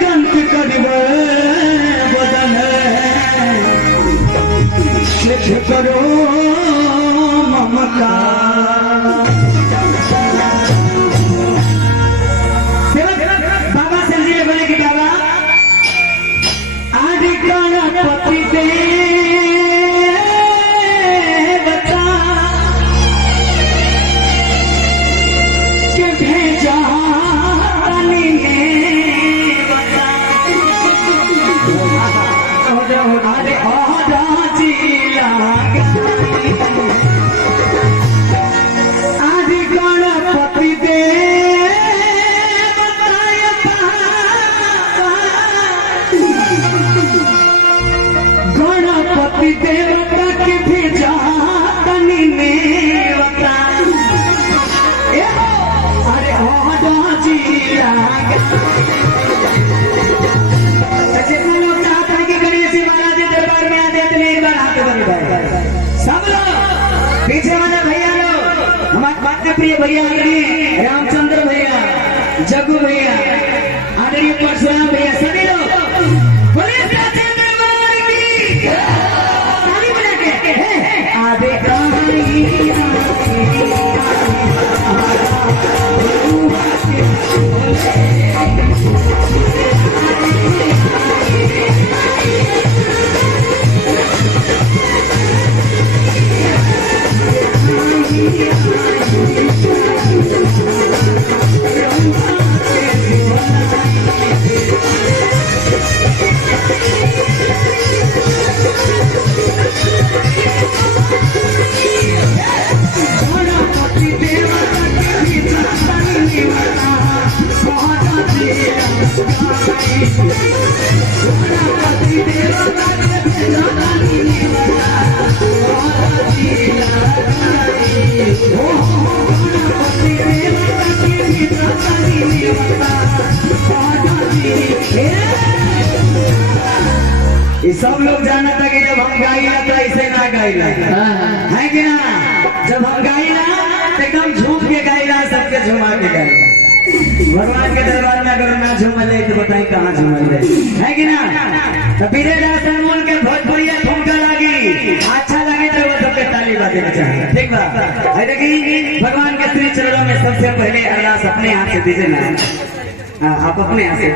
कंत करब बदन शेष करो ममता। बाबा सिंह जी ने बोले कि बाबा आदि गणपति दे देवता के भेजा तनी में बता। अरे जितना लोग चाहते हैं कि गणेश जी महाराज के दरबार में आ जाते हैं, एक बार हाथ बन जाए सब लोग। पीछे वाले भैया लोग हमारे प्रिय भैया आदरणीय रामचंद्र भैया, जग्गू भैया, आदरणीय परशुराम भैया, सभी लोग बोले सब लोग जाना था कि जब हम गाइला तो ऐसे ना गाइला है कि ना। जब हम गाइला तो एकदम झूम के गाइला, सबके झुमा के गाइला। भगवान के दरबार में अगर ना झूम ले तो बताई कहाँ झूम ले, है कि ना। तो पीरे दासन के भोजपुरिया ठुमका लगी, अच्छा लगे तो वो सबके ताली बाजे चाहिए, ठीक बा। देखिए भगवान के श्री चरणों में सबसे पहले अरदास अपने हाथ से दीजिए ना, आप अपने हाथ से।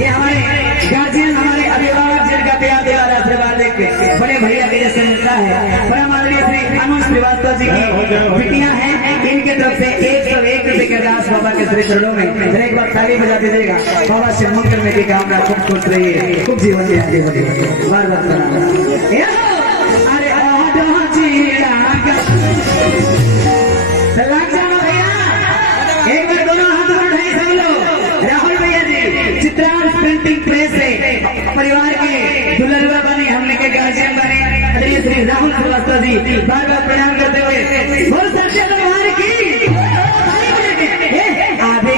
ये हमारे गार्जियन, हमारे अभिभावक जिनका प्यार दिलार आशीर्वाद देख बड़े भैया के जैसे मिलता है। बड़ा माननीय श्री अनुज श्रीवास्तव जी की बेटियां हैं, इनके तरफ से 101 रुपए के अरदास बाबा के श्री चरणों में। एक बार ताली बजा दीजिएगा। बाबा से मंगल में की कामना खूब खुश रहिए, खूब जीवन में आगे बढ़िए, बार बार लग जाना भैया। एक बार दोनों हाथ उठाए सब लोग। राहुल भैया जी चित्रांश प्रिंटिंग प्रेस से परिवार के दुल्हरुआ बने, हमने के गार्जियन बने, आदरणीय श्री राहुल श्रीवास्तव जी बार बार प्रणाम करते हुए बोल सच्चे भगवान की आधे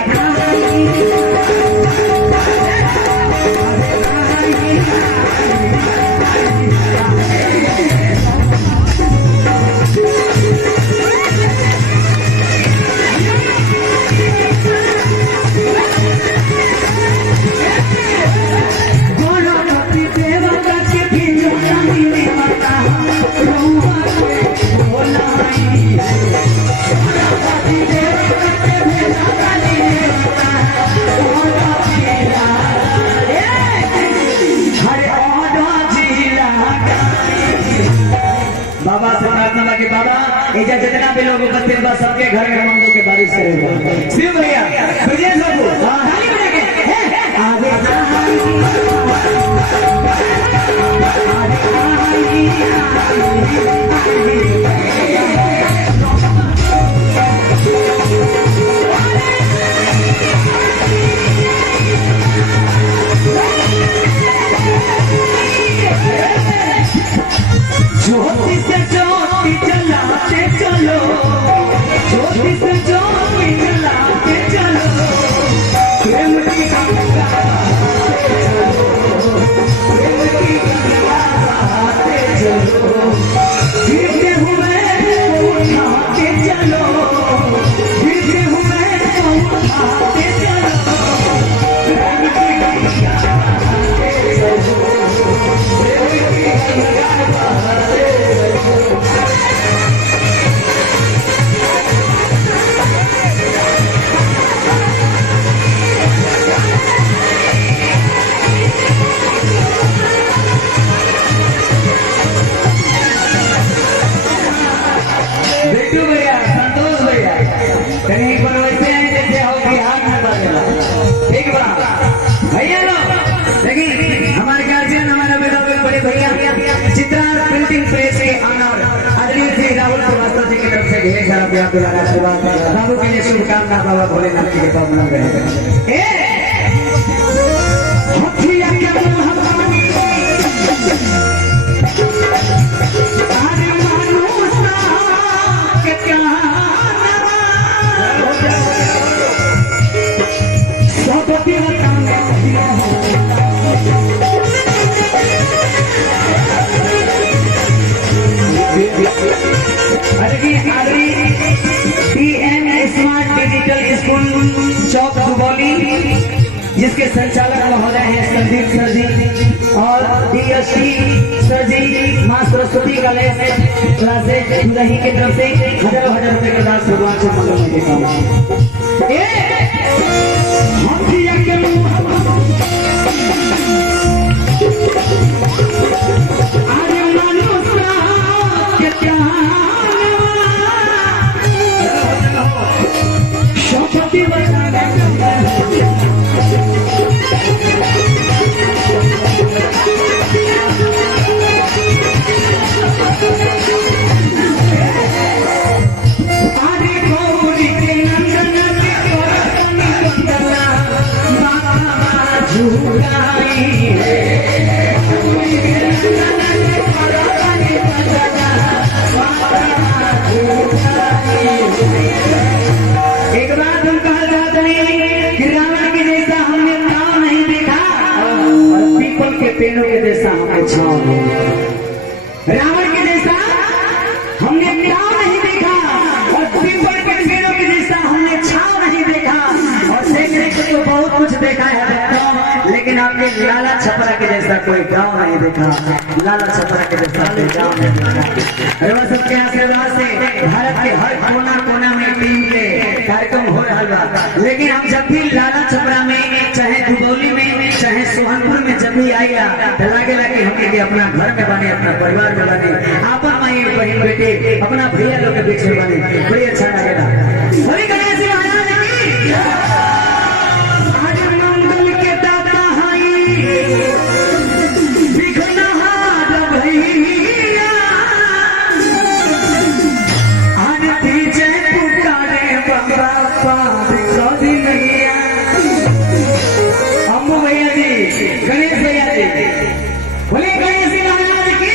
बाबा से प्रार्थना कि बाबा एजा जितना भी लोग उपस्थित बा सबके घर में मंगल के बारिश करेगा। शिव भैया विजय सबको ताली बजाके आगे ज्योति से ज्योति जलाते चलो, ज्योति से ज्योति जलाते चलो, प्रेम की गंगा बहाते चलो, गिरते हुए उठाते चलो, गिरते हुए उठाते चलो, प्रेम की प्यार दुलारा आशीर्वाद बाबू के लिए शुभकामना बाबा भोलेनाथ की कृपा बना रहे। स्मार्ट डिजिटल स्कूल चौक दुबौली जिसके संचालक महोदय हैं संदीप सर जी और DSP सर जी माँ सरस्वती कॉलेज क्लासेज दही की तरफ से हजारों हजार रुपए का दान भगवान से मंगल में देता एक बात हम कहा जाते हैं कि रावण के जैसा हमने काम नहीं देखा और पीपल के पेड़ों के जैसा हमने छांव नहीं देखा। रावण के जैसा हमने काम नहीं देखा और पीपल के पेड़ों के जैसा हमने छांव नहीं देखा और देखने को तो बहुत कुछ देखा है लेकिन आपने लाला छपरा के जैसा कोई गांव नहीं देखा। लाला छपरा के जैसा कोई गांव नहीं देखा। और सबके आशीर्वाद से भारत के हर कोना कोना में टीम के कार्यक्रम हो रहा था लेकिन हम जब भी लाला छपरा में चाहे दुबौली में चाहे सोहनपुर में जब भी आएगा तो लगेगा कि हम के अपना घर में बने अपना परिवार में बने आपन माई बहन बेटे अपना भैया लोग के बीच में बने बड़ी अच्छा लगेगा। बड़ी गणेश जी महाराज की आज मंगल के दाता बिखना हाथ भैया आज पीछे पुकारे बाबा कभी नहीं अम्मू भैया जी गणेश भैया जी बोले गणेश जी महाराज की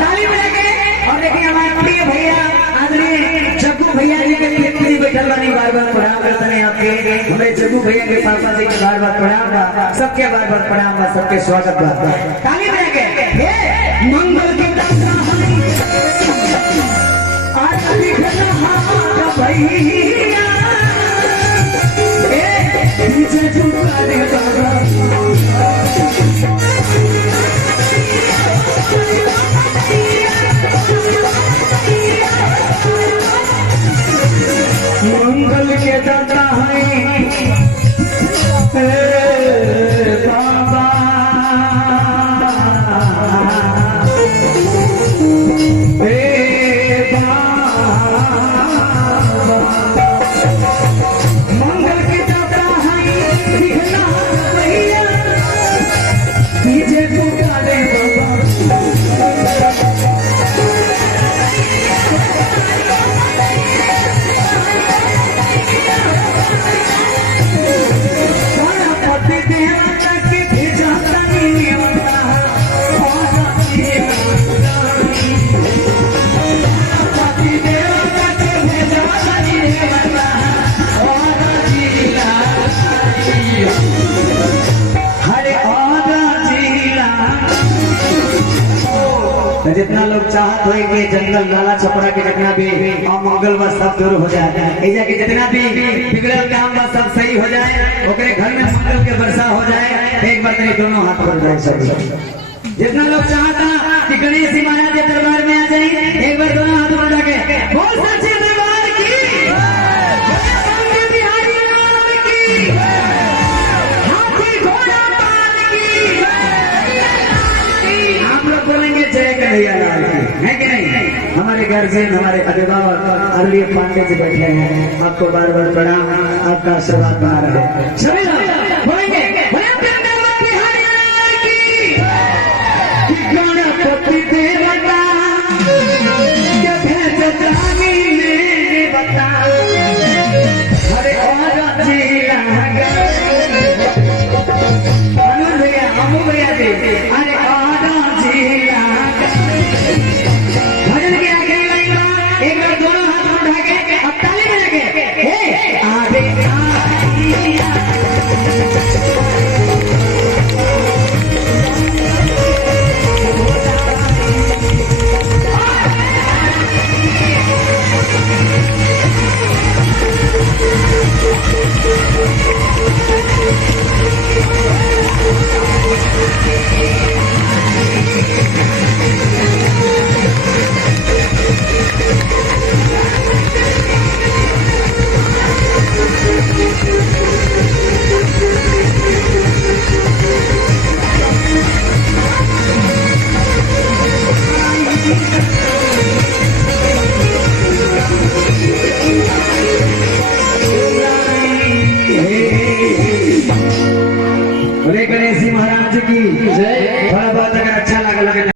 ताली बजाके और देखिए हमारे प्रिय भैया आदरणीय जग्गू भैया जी के पीछे बैठल बानी बार बार प्रणाम करते हैं आपके हमारे जग्गू भैया के पापा जी के बार बार प्रणाम बा सबके बार बार प्रणाम बा सबके स्वागत बा ताली बजाके हे मंगल के दाता आज बिखना हाथ भैया पीछे झुकाने बाबा मंगल के दाता है बाबा मंगल के दाता है दिखना भैया पीछे पुकारे जितना लोग चाहत हो कि जंगल लाला छपरा के जितना भी अमंगल व सब दूर हो जाए ऐसा कि जितना भी बिगड़ल काम व सब सही हो जाए ओकरे घर में मंगल के वर्षा हो जाए एक बार तेरे दोनों हाथ पर जाए सब जितना लोग चाहता कि गणेश जी महाराज के दरबार में आ जाए एक बार दोनों हाथ बढ़ा के बहुत सच्चे दरबार की बोलेंगे जय कन्हैया लाल की है कि नहीं। हमारे गार्जियन हमारे अभिभावक अरली पांडे जी बैठे हैं आपको बार बार प्रणाम आपका आशीर्वाद बना रहे सभी लोग बोलेंगे गणपति देवता बोले गणेश जी महाराज की जय। थोड़ा बहुत अगर अच्छा लगा